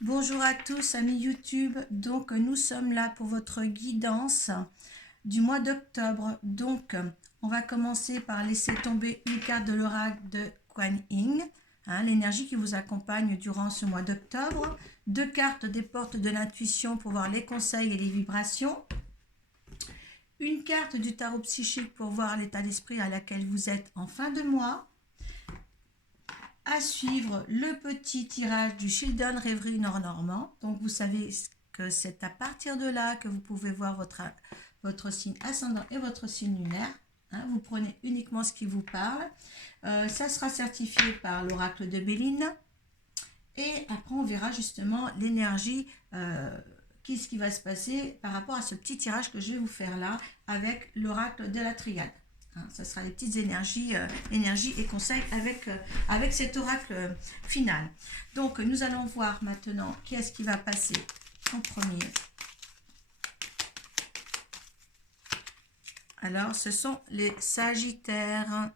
Bonjour à tous amis YouTube, donc nous sommes là pour votre guidance du mois d'octobre. Donc on va commencer par laisser tomber une carte de l'oracle de Kuan Yin, l'énergie qui vous accompagne durant ce mois d'octobre. Deux cartes des portes de l'intuition pour voir les conseils et les vibrations. Une carte du tarot psychique pour voir l'état d'esprit à laquelle vous êtes en fin de mois. À suivre le petit tirage du Children Rêverie Nord-Normand. Donc vous savez que c'est à partir de là que vous pouvez voir votre signe ascendant et votre signe lunaire. Vous prenez uniquement ce qui vous parle. Ça sera certifié par l'oracle de Béline. Et après on verra justement l'énergie, qu'est-ce qui va se passer par rapport à ce petit tirage que je vais vous faire là avec l'oracle de la Triade. Ce sera les petites énergies et conseils avec cet oracle final. Donc, nous allons voir maintenant qui est-ce qui va passer en premier. Alors, ce sont les Sagittaires.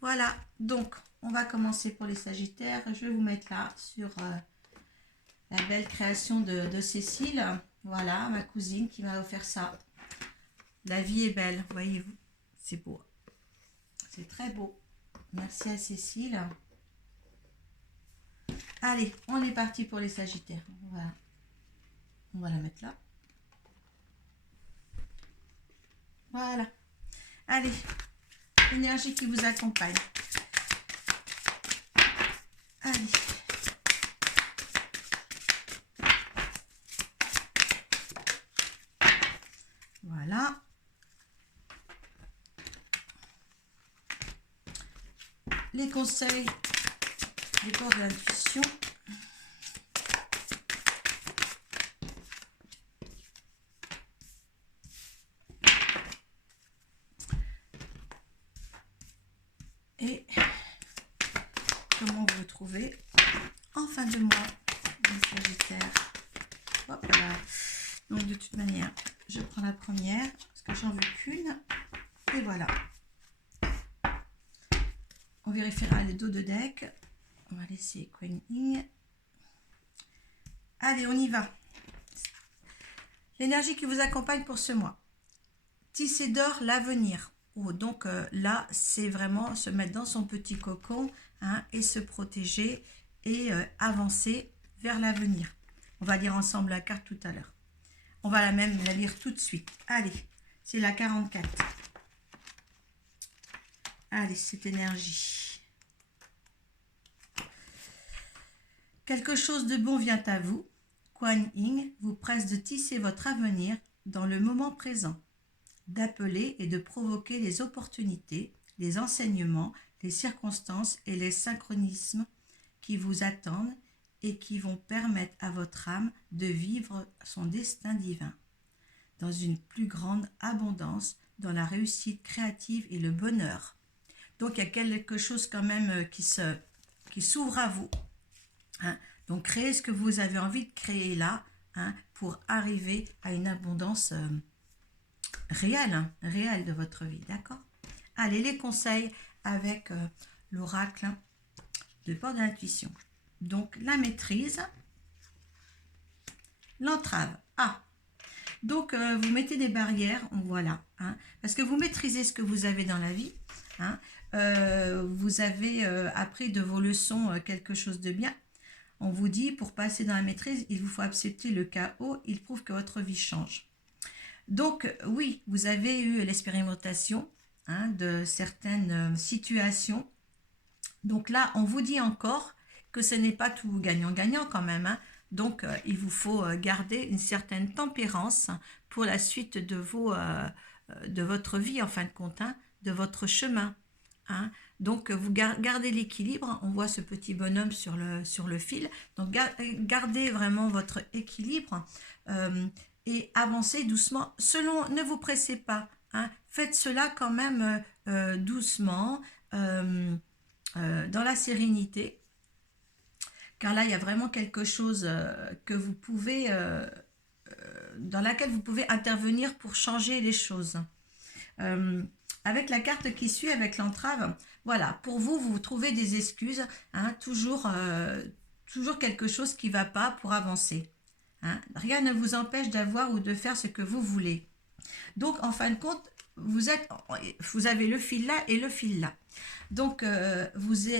Voilà, donc, on va commencer pour les Sagittaires. Je vais vous mettre là sur la belle création de Cécile. Voilà, ma cousine qui m'a offert ça. La vie est belle, voyez-vous. C'est beau. C'est très beau. Merci à Cécile. Allez, on est parti pour les Sagittaires. Voilà. On va la mettre là. Voilà. Allez, l'énergie qui vous accompagne. Allez. Voilà. Les conseils des portes de l'intuition. Et comment vous trouvez en fin de mois, les Sagittaires. Hop là. Donc de toute manière, je prends la première parce que j'en veux qu'une. Et voilà. On vérifiera les dos de deck. On va laisser Kuan Yin. Allez, on y va. L'énergie qui vous accompagne pour ce mois. Tisser d'or l'avenir. Oh, donc là, c'est vraiment se mettre dans son petit cocon et se protéger et avancer vers l'avenir. On va lire ensemble la carte tout à l'heure. On va la lire tout de suite. Allez, c'est la 44. Allez, cette énergie. Quelque chose de bon vient à vous. Kuan Yin vous presse de tisser votre avenir dans le moment présent, d'appeler et de provoquer les opportunités, les enseignements, les circonstances et les synchronismes qui vous attendent et qui vont permettre à votre âme de vivre son destin divin dans une plus grande abondance, dans la réussite créative et le bonheur. Donc, il y a quelque chose quand même qui s'ouvre à vous. Donc, créez ce que vous avez envie de créer là pour arriver à une abondance réelle de votre vie. D'accord? Allez, les conseils avec l'oracle de porte de l'intuition. Donc, la maîtrise, l'entrave. Donc, vous mettez des barrières, voilà, parce que vous maîtrisez ce que vous avez dans la vie. Vous avez appris de vos leçons quelque chose de bien. On vous dit, pour passer dans la maîtrise, il vous faut accepter le chaos. Il prouve que votre vie change. Donc, oui, vous avez eu l'expérimentation de certaines situations. Donc là, on vous dit encore que ce n'est pas tout gagnant-gagnant quand même. Donc, il vous faut garder une certaine tempérance pour la suite de votre vie, en fin de compte, de votre chemin. Donc, vous gardez l'équilibre. On voit ce petit bonhomme sur le fil. Donc, gardez vraiment votre équilibre et avancez doucement. Ne vous pressez pas. Faites cela quand même doucement, dans la sérénité. Car là, il y a vraiment quelque chose que vous pouvez, dans laquelle vous pouvez intervenir pour changer les choses. Avec la carte qui suit, avec l'entrave, voilà, pour vous, vous trouvez des excuses, toujours toujours quelque chose qui ne va pas pour avancer. Hein. Rien ne vous empêche d'avoir ou de faire ce que vous voulez. Donc, en fin de compte, vous avez le fil là et le fil là. Donc, vous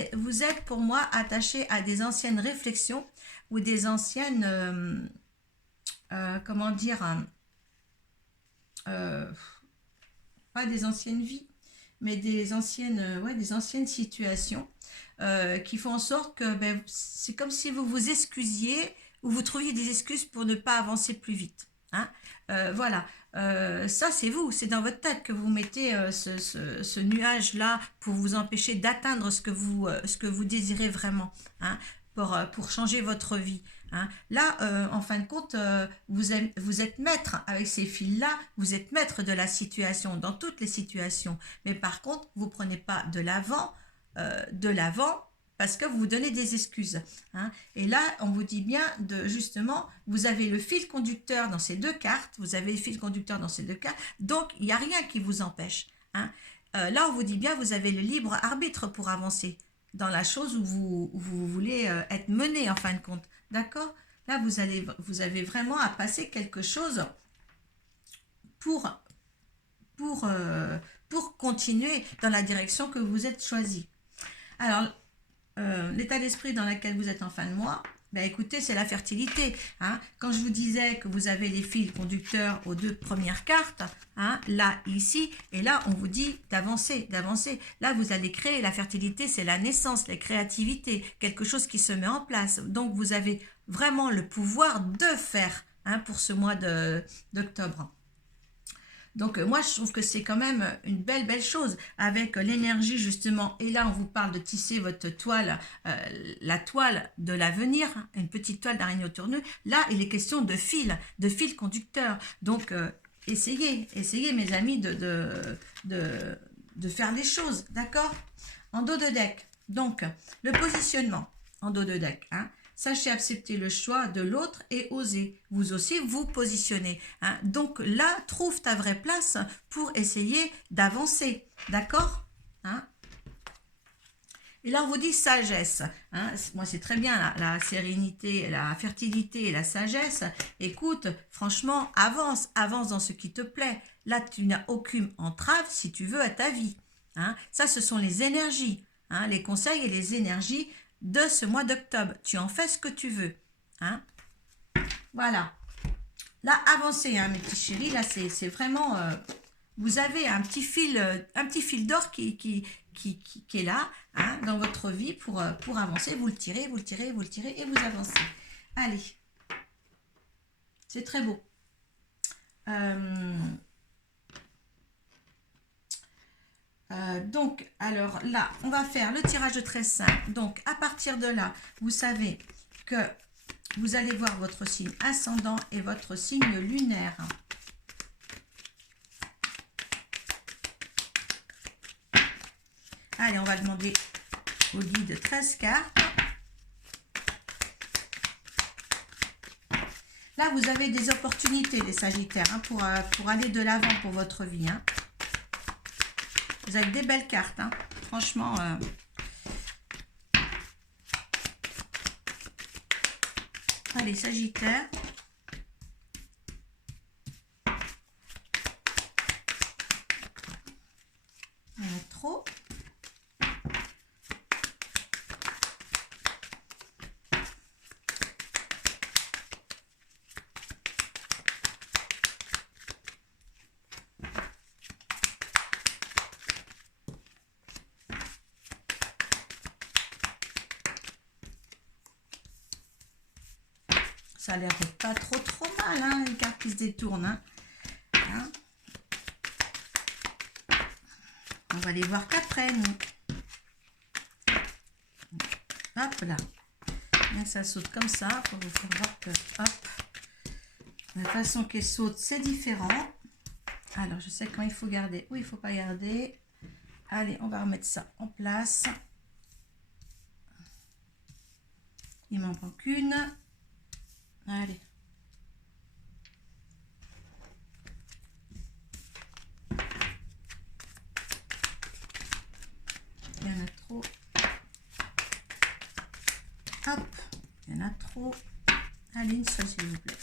êtes pour moi attaché à des anciennes réflexions ou des anciennes, comment dire, pas des anciennes vies, mais des anciennes situations qui font en sorte que ben, c'est comme si vous vous excusiez ou vous trouviez des excuses pour ne pas avancer plus vite. Hein. Voilà. Ça, c'est vous, c'est dans votre tête que vous mettez ce nuage-là pour vous empêcher d'atteindre ce que vous désirez vraiment, hein, pour changer votre vie. Hein. Là, en fin de compte, vous êtes maître avec ces fils-là, vous êtes maître de la situation, dans toutes les situations. Mais par contre, vous ne prenez pas de l'avant parce que vous vous donnez des excuses. Hein. Et là, on vous dit bien justement, vous avez le fil conducteur dans ces deux cartes, donc il n'y a rien qui vous empêche. Hein. Là, on vous dit bien, vous avez le libre arbitre pour avancer dans la chose où vous voulez être mené en fin de compte. D'accord? Là, vous avez vraiment à passer quelque chose pour continuer dans la direction que vous êtes choisi. Alors, l'état d'esprit dans lequel vous êtes en fin de mois, ben écoutez, c'est la fertilité. Hein. Quand je vous disais que vous avez les fils conducteurs aux deux premières cartes, hein, là, ici, et là, on vous dit d'avancer. Là, vous allez créer. La fertilité, c'est la naissance, la créativité, quelque chose qui se met en place. Donc, vous avez vraiment le pouvoir de faire, hein, pour ce mois d'octobre. Donc moi je trouve que c'est quand même une belle chose avec l'énergie justement, et là on vous parle de tisser votre toile, la toile de l'avenir, une petite toile d'araignée tournue. Là il est question de fil conducteur. Donc essayez mes amis de faire les choses, d'accord? En dos de deck, donc le positionnement en dos de deck, hein. Sachez accepter le choix de l'autre et osez vous aussi vous positionner. Hein. Donc là, trouve ta vraie place pour essayer d'avancer. D'accord? Hein. Et là, on vous dit sagesse. Hein. Moi, c'est très bien la sérénité, la fertilité et la sagesse. Écoute, franchement, avance dans ce qui te plaît. Là, tu n'as aucune entrave si tu veux à ta vie. Hein. Ça, ce sont les énergies, hein, les conseils et les énergies de ce mois d'octobre. Tu en fais ce que tu veux. Hein. Voilà. Là, avancez, hein, mes petits chéris. Là, c'est vraiment... vous avez un petit fil d'or qui est là, hein, dans votre vie pour avancer. Vous le tirez et vous avancez. Allez. C'est très beau. Donc, alors là, on va faire le tirage de 13 simple. Donc, à partir de là, vous savez que vous allez voir votre signe ascendant et votre signe lunaire. Allez, on va demander au guide 13 cartes. Là, vous avez des opportunités, les Sagittaires, hein, pour aller de l'avant pour votre vie. Hein. Vous avez des belles cartes, hein. Franchement. Allez, Sagittaire. Il y en a trop. Ça a l'air de pas trop mal, hein, une carte qui se détourne. Hein. Hein. On va les voir qu'après, nous. Hop là. Bien, ça saute comme ça pour vous faire voir que, hop, la façon qu'elle saute, c'est différent. Alors, je sais quand il faut garder ou il ne faut pas garder. Allez, on va remettre ça en place. Il m'en manque une. Allez. Il y en a trop. Hop. Il y en a trop. Allez, une seule, s'il vous plaît.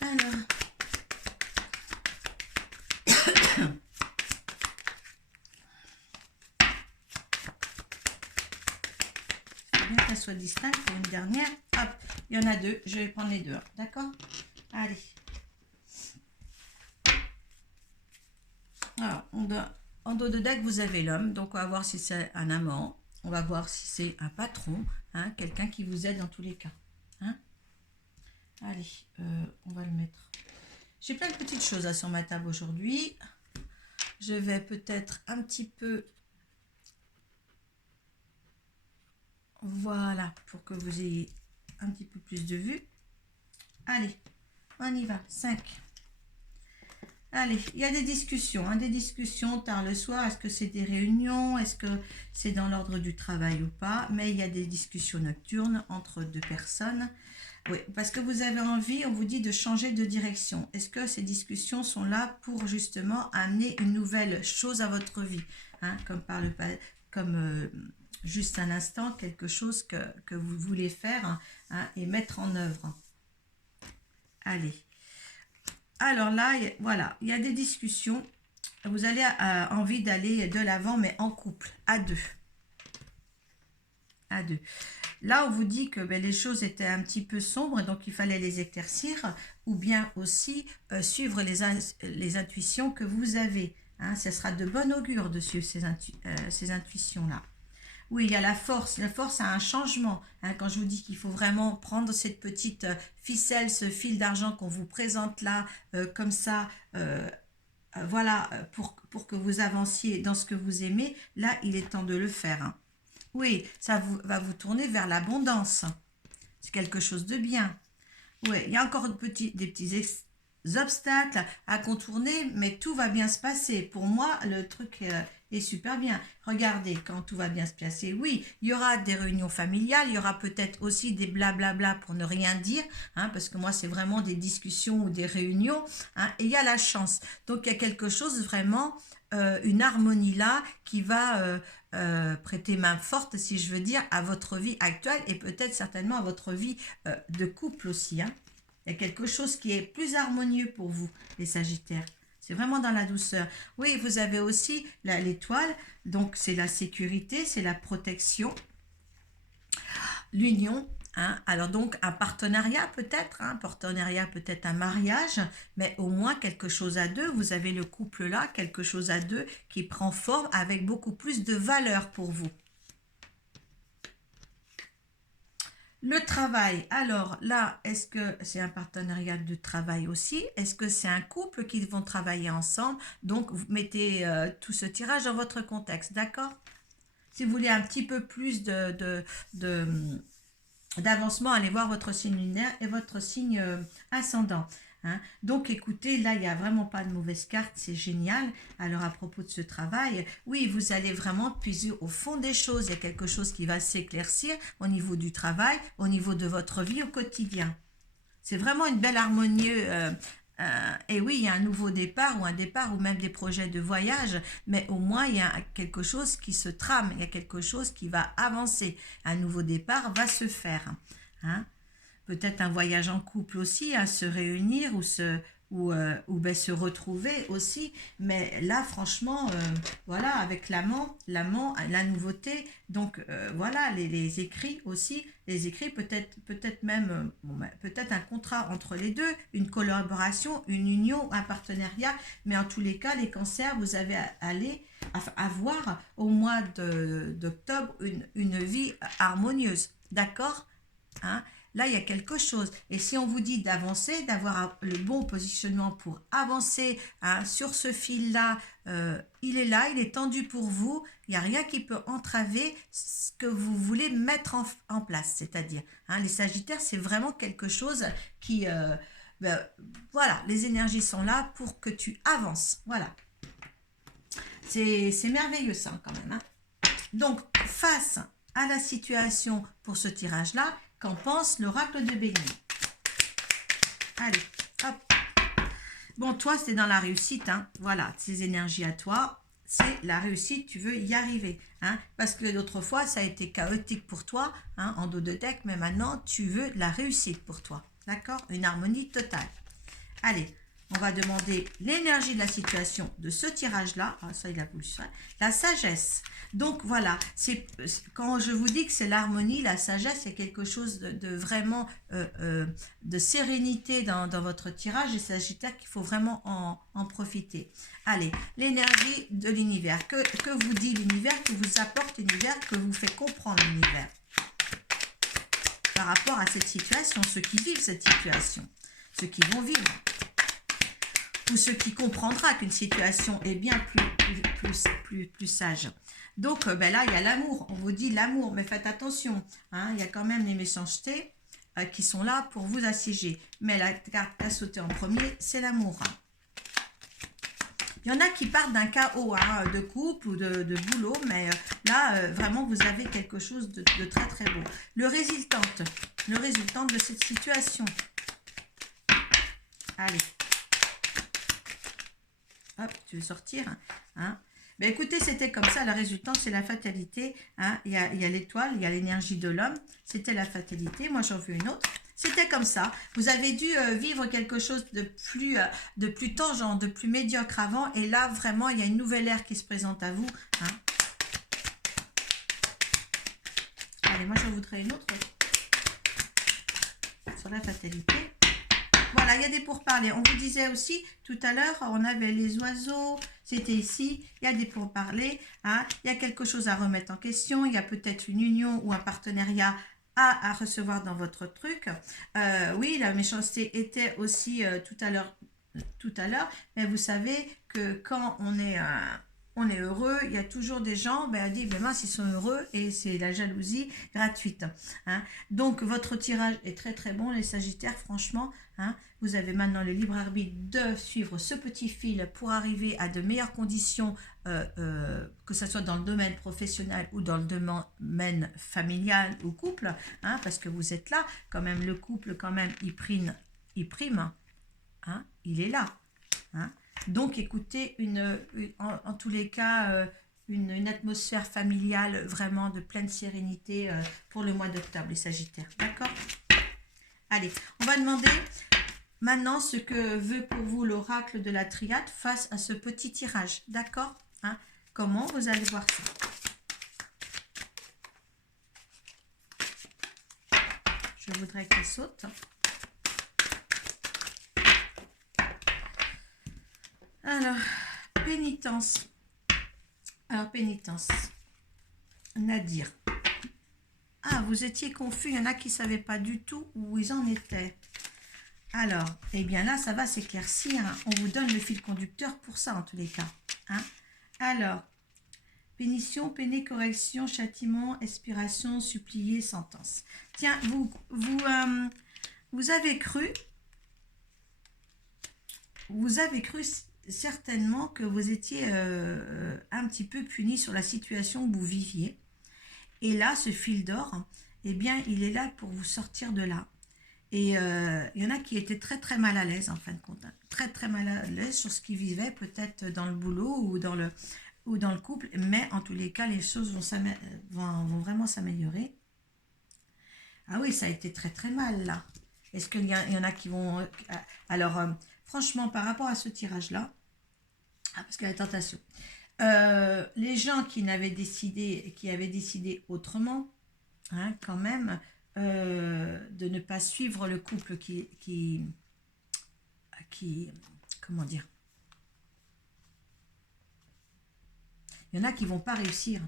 Alors. Bien qu'elle soit distincte pour une dernière. Hop, il y en a deux. Je vais prendre les deux. D'accord? Allez. Alors, en dos de deck, vous avez l'homme. Donc, on va voir si c'est un amant. On va voir si c'est un patron. Hein, quelqu'un qui vous aide dans tous les cas. Hein? Allez, on va le mettre. J'ai plein de petites choses sur ma table aujourd'hui. Je vais peut-être un petit peu... Voilà, pour que vous ayez un petit peu plus de vue. Allez, on y va. 5. Allez, il y a des discussions, des discussions tard le soir. Est-ce que c'est des réunions? Est-ce que c'est dans l'ordre du travail ou pas? Mais il y a des discussions nocturnes entre deux personnes. Oui, parce que vous avez envie, on vous dit de changer de direction. Est-ce que ces discussions sont là pour justement amener une nouvelle chose à votre vie, comme juste un instant, quelque chose que vous voulez faire et mettre en œuvre. Allez. Alors là, voilà, il y a des discussions. Vous avez envie d'aller de l'avant, mais en couple, à deux. À deux. Là, on vous dit que les choses étaient un petit peu sombres, donc il fallait les éclaircir, ou bien aussi suivre les intuitions que vous avez. Ce sera de bon augure de suivre ces intuitions-là. Oui, il y a la force. La force a un changement. Quand je vous dis qu'il faut vraiment prendre cette petite ficelle, ce fil d'argent qu'on vous présente là, comme ça, voilà, pour que vous avanciez dans ce que vous aimez, là, il est temps de le faire. Oui, ça va vous tourner vers l'abondance. C'est quelque chose de bien. Oui, il y a encore des petits obstacles à contourner, mais tout va bien se passer. Pour moi, le truc est super bien. Regardez, quand tout va bien se passer, oui, il y aura des réunions familiales, il y aura peut-être aussi des blablabla pour ne rien dire, parce que moi, c'est vraiment des discussions ou des réunions, et il y a la chance. Donc, il y a quelque chose vraiment, une harmonie là qui va prêter main forte, si je veux dire, à votre vie actuelle et peut-être certainement à votre vie de couple aussi. Il y a quelque chose qui est plus harmonieux pour vous, les Sagittaires. C'est vraiment dans la douceur. Oui, vous avez aussi l'étoile, donc c'est la sécurité, c'est la protection, l'union. Alors donc un partenariat peut-être, peut-être un mariage, mais au moins quelque chose à deux. Vous avez le couple là, quelque chose à deux qui prend forme avec beaucoup plus de valeur pour vous. Le travail, alors là, est-ce que c'est un partenariat de travail aussi? Est-ce que c'est un couple qui vont travailler ensemble? Donc, vous mettez tout ce tirage dans votre contexte, d'accord? Si vous voulez un petit peu plus d'avancement, allez voir votre signe lunaire et votre signe ascendant. Donc écoutez, là il n'y a vraiment pas de mauvaise carte, c'est génial. Alors à propos de ce travail, oui, vous allez vraiment puiser au fond des choses. Il y a quelque chose qui va s'éclaircir au niveau du travail, au niveau de votre vie au quotidien. C'est vraiment une belle harmonie. Et oui, il y a un nouveau départ ou même des projets de voyage, mais au moins il y a quelque chose qui se trame, il y a quelque chose qui va avancer. Un nouveau départ va se faire. Peut-être un voyage en couple aussi, se réunir ou se retrouver aussi. Mais là, franchement, voilà, avec l'amant, la nouveauté. Donc, voilà, les écrits aussi. Les écrits, peut-être même, peut-être un contrat entre les deux, une collaboration, une union, un partenariat. Mais en tous les cas, les cancers, vous avez avoir au mois d'octobre une vie harmonieuse. D'accord? Là, il y a quelque chose. Et si on vous dit d'avancer, d'avoir le bon positionnement pour avancer sur ce fil-là, il est là, il est tendu pour vous. Il n'y a rien qui peut entraver ce que vous voulez mettre en place. C'est-à-dire, les Sagittaires, c'est vraiment quelque chose qui... voilà, les énergies sont là pour que tu avances. Voilà. C'est merveilleux ça, quand même. Donc, face à la situation pour ce tirage-là, qu'en pense l'oracle de Bélier? Allez, hop. Bon, toi, c'est dans la réussite. Voilà, ces énergies à toi, c'est la réussite, tu veux y arriver. Hein, parce que l'autre fois, ça a été chaotique pour toi, hein, en dos de deck, mais maintenant, tu veux de la réussite pour toi. D'accord? Une harmonie totale. Allez, on va demander l'énergie de la situation de ce tirage-là. Ah, ça, il a voulu ça. La sagesse. Donc, voilà. Quand je vous dis que c'est l'harmonie, la sagesse, c'est quelque chose de vraiment de sérénité dans votre tirage. Et Sagittaire qu'il faut vraiment en profiter. Allez, l'énergie de l'univers. Que vous dit l'univers, que vous apporte l'univers, que vous fait comprendre l'univers par rapport à cette situation, ceux qui vivent cette situation, ceux qui vont vivre, ou ceux qui comprendra qu'une situation est bien plus sage. Donc là, il y a l'amour, on vous dit l'amour, mais faites attention, hein, il y a quand même les méchancetés qui sont là pour vous assiéger. Mais la carte à sauter en premier, c'est l'amour. Il y en a qui partent d'un chaos de couple ou de boulot, mais là, vraiment, vous avez quelque chose de très très beau. Le résultant de cette situation. Allez. Hop, tu veux sortir, hein. Ben écoutez, c'était comme ça, le résultat, c'est la fatalité. Hein. Il y a l'étoile, il y a l'énergie de l'homme. C'était la fatalité. Moi, j'en veux une autre. C'était comme ça. Vous avez dû vivre quelque chose de plus tangent, de plus médiocre avant. Et là, vraiment, il y a une nouvelle ère qui se présente à vous. Hein. Allez, moi, j'en voudrais une autre. Sur la fatalité. Voilà, il y a des pourparlers. On vous disait aussi, tout à l'heure, on avait les oiseaux, c'était ici, il y a des pourparlers, hein, il y a quelque chose à remettre en question, il y a peut-être une union ou un partenariat à recevoir dans votre truc. Oui, la méchanceté était aussi tout à l'heure, mais vous savez que quand on est heureux, il y a toujours des gens, disent, mais mince, ils sont heureux, et c'est la jalousie gratuite. Hein. Donc, votre tirage est très très bon, les Sagittaires, franchement. Hein, vous avez maintenant le libre arbitre de suivre ce petit fil pour arriver à de meilleures conditions, que ce soit dans le domaine professionnel ou dans le domaine familial ou couple, hein, parce que vous êtes là, quand même, le couple, quand même, il prime, hein, il est là. Hein. Donc, écoutez, en tous les cas, une atmosphère familiale vraiment de pleine sérénité pour le mois d'octobre, les Sagittaires. D'accord ? Allez, on va demander maintenant ce que veut pour vous l'oracle de la triade face à ce petit tirage. D'accord, hein? Comment vous allez voir ça? Je voudrais qu'elle saute. Alors, pénitence. Alors, pénitence. Nadir. Ah, vous étiez confus. Il y en a qui ne savaient pas du tout où ils en étaient. Alors, eh bien là, ça va s'éclaircir. Hein. On vous donne le fil conducteur pour ça, en tous les cas. Hein. Alors, pénition, péné, correction, châtiment, expiration, supplier, sentence. Tiens, vous avez cru certainement que vous étiez un petit peu puni sur la situation que vous viviez. Et là, ce fil d'or, eh bien, il est là pour vous sortir de là. Et il y en a qui étaient très très mal à l'aise en fin de compte. Hein. Très très mal à l'aise sur ce qu'ils vivaient, peut-être dans le boulot ou dans le couple. Mais en tous les cas, les choses vont vraiment s'améliorer. Ah oui, ça a été très très mal là. Est-ce qu'il y en a qui vont... Alors, franchement, par rapport à ce tirage-là, parce qu'il y a la tentation, les gens qui avaient décidé autrement, hein, quand même, de ne pas suivre le couple qui comment dire, il y en a qui vont pas réussir.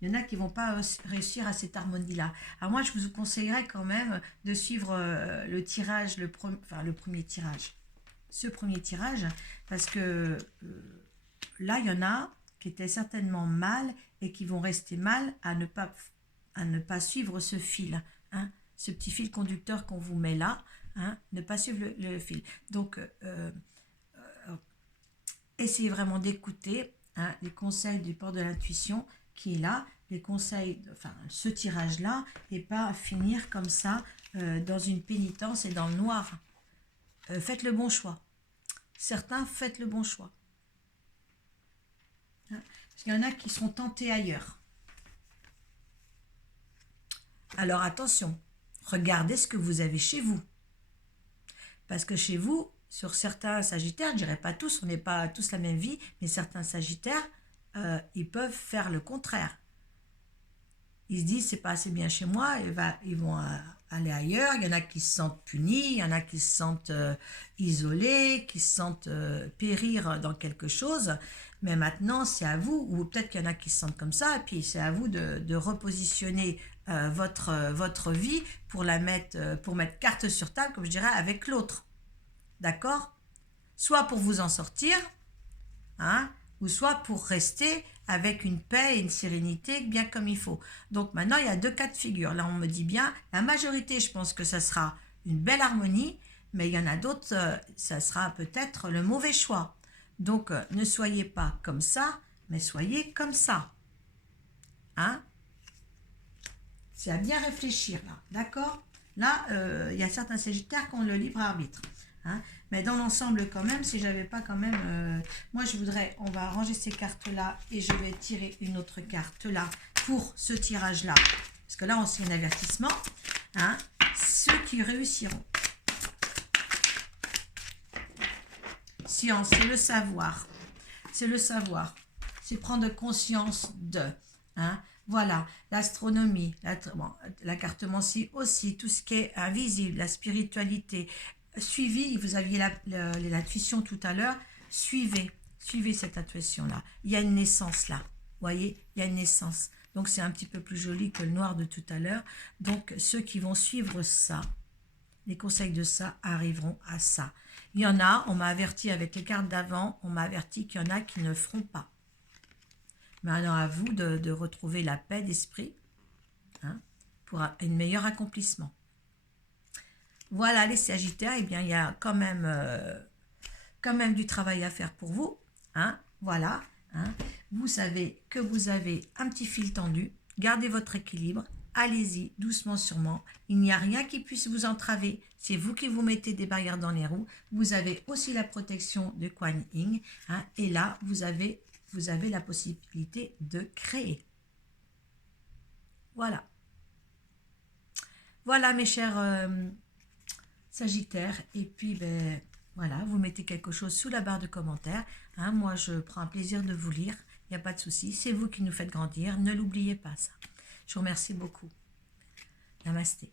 Il y en a qui vont pas réussir à cette harmonie-là. Alors moi, je vous conseillerais quand même de suivre le tirage, le premier tirage. Ce premier tirage, parce que là, il y en a qui étaient certainement mal et qui vont rester mal à ne pas suivre ce fil. Hein, ce petit fil conducteur qu'on vous met là, hein, ne pas suivre le fil. Donc, essayez vraiment d'écouter hein, les conseils du port de l'intuition qui est là, les conseils, ce tirage-là, et pas finir comme ça dans une pénitence et dans le noir. Faites le bon choix. Certains, faites le bon choix. hein, parce qu'il y en a qui seront tentés ailleurs. Alors attention, regardez ce que vous avez chez vous. Parce que chez vous, sur certains sagittaires, je ne dirais pas tous, on n'est pas tous la même vie, mais certains sagittaires, ils peuvent faire le contraire. Ils se disent, c'est pas assez bien chez moi, ils vont aller ailleurs. Il y en a qui se sentent punis, il y en a qui se sentent isolés, qui se sentent périr dans quelque chose. Mais maintenant, c'est à vous, ou peut-être qu'il y en a qui se sentent comme ça, et puis c'est à vous de repositionner votre vie pour mettre carte sur table, comme je dirais, avec l'autre. D'accord? Soit pour vous en sortir, hein, ou soit pour rester avec une paix et une sérénité bien comme il faut. Donc maintenant, il y a 2 cas de figure. Là, on me dit bien, la majorité, je pense que ça sera une belle harmonie, mais il y en a d'autres, ça sera peut-être le mauvais choix. Donc, ne soyez pas comme ça, mais soyez comme ça. Hein? C'est à bien réfléchir, là. D'accord? Là, il y a certains sagittaires qui ont le libre arbitre. Hein? Mais dans l'ensemble, quand même, si j'avais pas quand même... moi, je voudrais... On va ranger ces cartes-là et je vais tirer une autre carte là pour ce tirage-là. Parce que là, on signe un avertissement. Hein? Ceux qui réussiront. Science, c'est le savoir. C'est le savoir. C'est prendre conscience de... Hein? Voilà, l'astronomie, la cartomancie aussi, tout ce qui est invisible, la spiritualité. Suivi, vous aviez l'intuition tout à l'heure, suivez cette intuition-là. Il y a une naissance là, vous voyez, il y a une naissance. Donc c'est un petit peu plus joli que le noir de tout à l'heure. Donc ceux qui vont suivre ça, les conseils de ça arriveront à ça. Il y en a, on m'a averti avec les cartes d'avant, on m'a averti qu'il y en a qui ne feront pas. Maintenant, à vous de retrouver la paix d'esprit, hein, pour un meilleur accomplissement. Voilà, les sagittaires, eh bien, il y a quand même du travail à faire pour vous. Hein, voilà. Hein. Vous savez que vous avez un petit fil tendu. Gardez votre équilibre. Allez-y, doucement, sûrement. Il n'y a rien qui puisse vous entraver. C'est vous qui vous mettez des barrières dans les roues. Vous avez aussi la protection de Kuan Yin. Hein, et là, vous avez la possibilité de créer. Voilà. Voilà, mes chers Sagittaires. Et puis, ben, voilà, vous mettez quelque chose sous la barre de commentaires. Hein, moi, je prends un plaisir de vous lire. Il n'y a pas de souci. C'est vous qui nous faites grandir. Ne l'oubliez pas, ça. Je vous remercie beaucoup. Namasté.